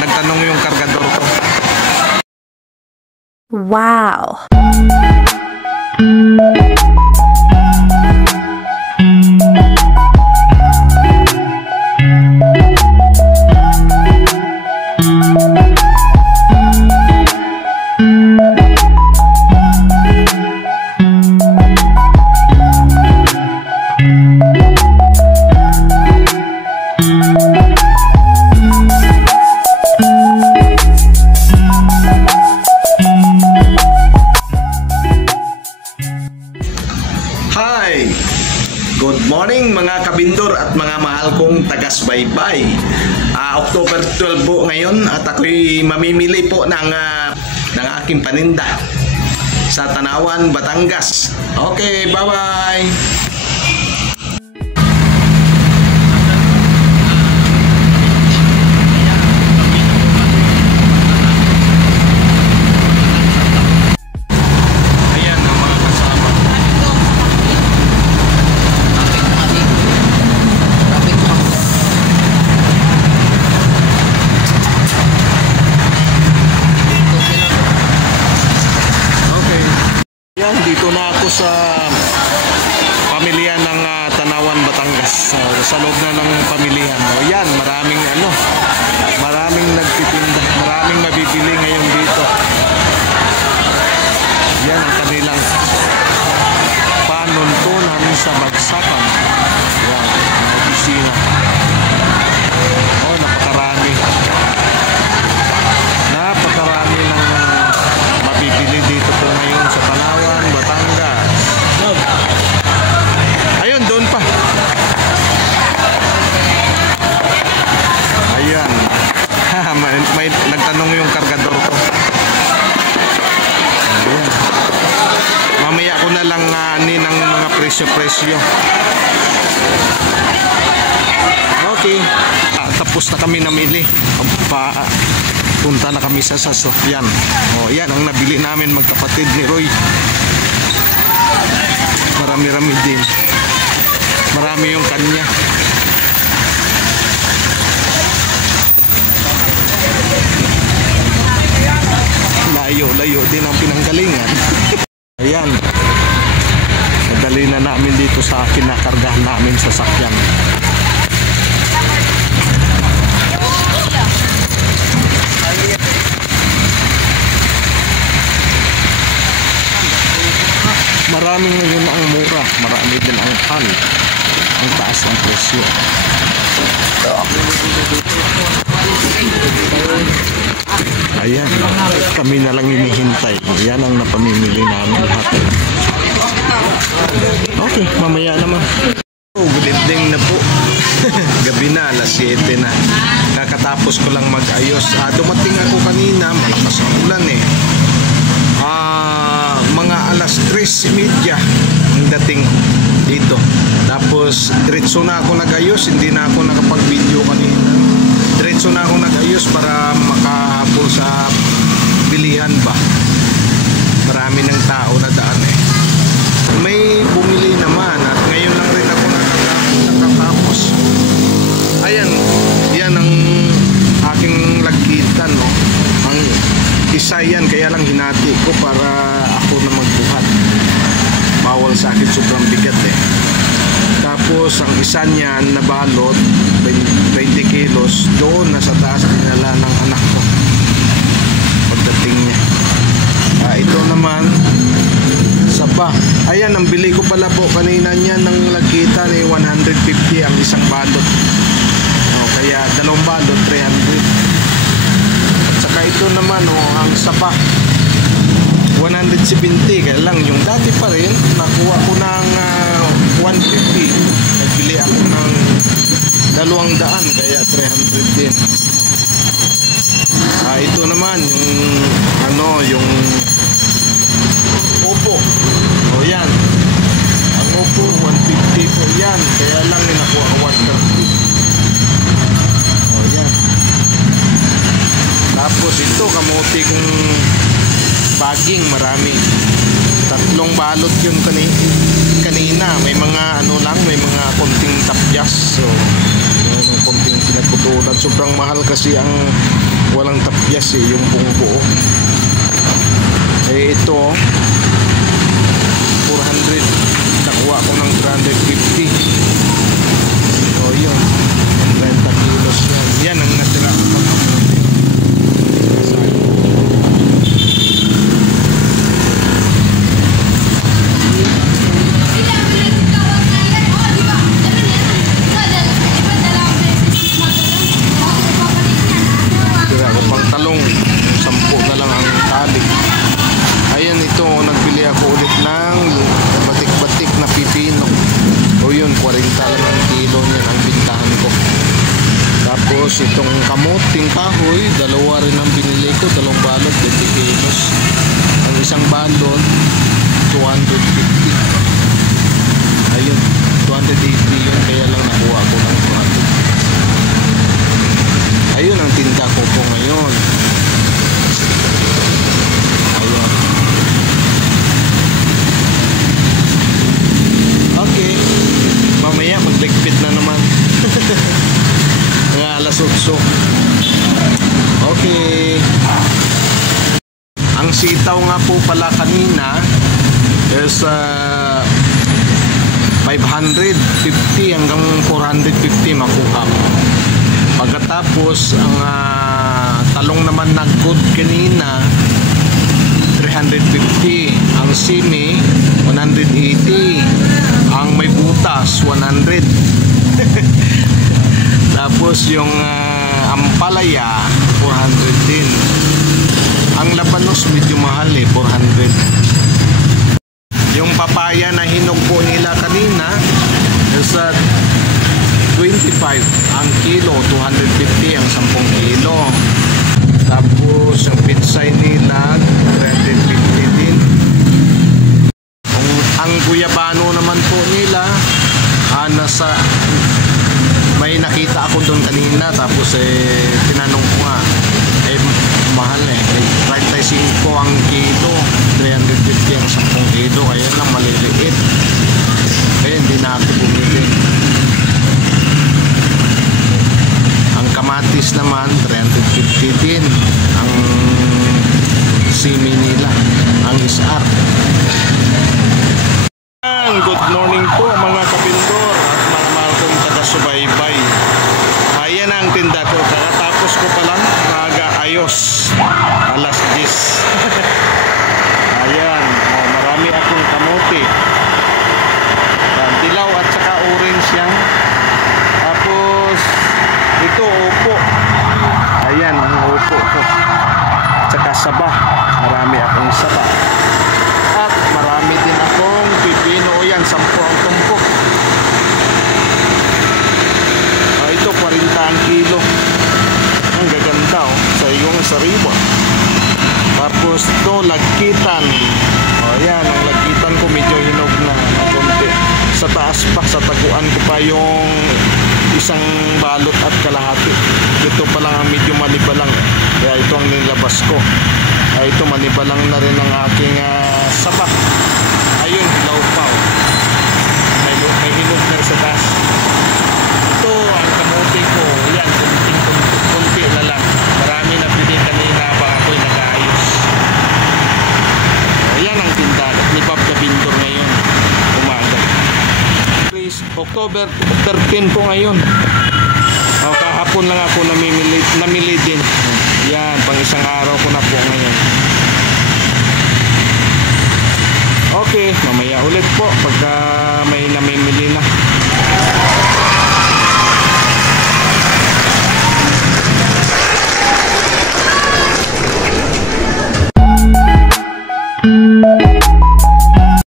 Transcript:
nagtanong yung kargador ko. Wow. Good morning mga kabindor at mga mahal kong tagas-baybay. October 12 po ngayon at ako'y mamimili po ng aking paninda sa Tanawan, Batangas. Okay, bye-bye! Dito na ako sa pamilya ng Tanawan, Batangas. Sa loob na ng pamilya. Yan, maraming nagtitinda, maraming mabibili ngayon dito. Yan ang kanilang panuntunan sa bagsakan. Yan, ang opisina. Napakarami. Napakarami ng mabibili dito po ngayon sa Tanawan, Batangas. Ayun, doon pa. Ayan. may nagtanong yung kargador ko. Ayan. Mamaya ko na lang ng mga presyo-presyo. Okay. Tapos na kami namili. Punta na kami sa sasakyan. Yan ang nabili namin magkapatid ni Roy. Marami-rami din. Marami yung kanya. Layo-layo din ang pinanggalingan. Ayan. Nadali na namin dito sa kinakargahan namin sa sasakyan. Maraming ngayon ang mura, marami din ang hal, ang taas ng presyo. Ayan, kami na lang hinihintay. Yan ang napamimili namin lahat. Okay, mamaya naman. Good evening na po. Gabi na, alas 7 na. Kakatapos ko lang mag-ayos. Dumating ako kanina, malakas ang ulan eh. Mga alas 3:30 ang dating dito. Tapos diretso na ako nag-ayos, hindi na ako nakapag-video kanina. Diretso na ako nag-ayos para makahabol sa bilihan ba. Marami ng tao na daan eh. May bumili naman at ngayon lang rin ako nakatapos. Ayan, yan ang aking lagitan, no. Ang isa yan, kaya lang hinati ko para ako na magbuhat. Bawal sa akin, sobrang bigat eh. Tapos ang isa niyan na balot, 20 kilos, doon nasa taas dinala ng anak ko pagdating niya. Ito naman saba. Ayan, ang bili ko pala po kanina niya ng lagitan eh, 150 ang isang balot. Kaya dalawang balot, 300. Saka ito naman ang sapa 170, kaya lang yung dati pa rin nakuha ko ng 150, nagbili ako ng 200 kaya 300 din. Ito naman yung upo. Yan ang upo 150 po yan, kaya lang nakuha ko 130. Yan. Tapos ito, kamote kong baging, marami. 3 balot yun kanina. May mga may mga konting tapyas. So, konting pinagputulan. Sobrang mahal kasi ang walang tapyas eh, yung buong buo. Eh ito 400, nakuha ko ng 350. So yun, 30 kilos yan. Yan ang natira ko pa. Tira ko pang talong, 10 na lang ang tali. Ayan, ito nagbili ako ulit ng batik-batik na pipino. O yun, 40 lang ang kilo niyan ang bintahan ko. Tapos itong kamuting kahoy, dalawa rin ang binili ko, 2 balot, 20 kilos. Ang isang balot 250. Ayun, 280 yun, kaya lang nakuha ko ng 200. Ayun ang tinda ko po ngayon. Ayun. Okay, mamaya magligpit na naman. Mga alas 8. Okay. Ang sitaw nga po pala kanina is 550 hanggang 450 makuha. Pagkatapos ang talong naman na good kanina 350, ang simi 180, ang may butas 100. Tapos yung ampalaya 400 din. Ang labanos medyo mahal eh, 400. Yung papaya na hinog po nila kanina is 25 ang kilo, 250 ang 10 kilo. Tapos yung pitsay nila 350 din. Ang guyabano naman po nila nasa, may nakita ako doon kanina, tapos tinanong ko nga, mahal eh, 35 ang kilo, 350 ang 10 kilo, kaya lang maliliit, kaya hindi na ako bumili. Ang kamatis naman 350 din ang simi nila, ang isar. Good morning po mga kabindor at mga mahal kong taga-subaybay. Ayan ang tinda ko, kakatapos ko pa lang nag-ayos, alas 10. Ayan, marami akong kamote, dilaw at saka orange yan. Tapos ito upo, ayan ang upo ko, saka saba, marami akong saba. At marami din akong pipino, o yan, 10 ang tumpok. Ito 40 ang kilo. Ang gaganda oh, sa iyong sariwa. Tapos ito lagkitan. O yan, ang lagkitan ko medyo hinog na konti. Sa taas pa, sa taguan ko pa yung isang balot at kalahati. Ito pa lang ang medyo manibalang, kaya ito ang nilabas ko. Ito manibalang na rin ang aking saba. Ayun, laupaw. May hinog na sa taas. Ito ang kamote ko. Yan, kunti na lang. Marami na pili kanina pa ako'y nag-aayos. Ayan ang tinda ni Bob Kabindor ngayon, umaga. October 13 po ngayon. Kahapon lang ako namili din. Yan, pang isang araw ko na po ngayon. Okay, mamaya ulit po pagka may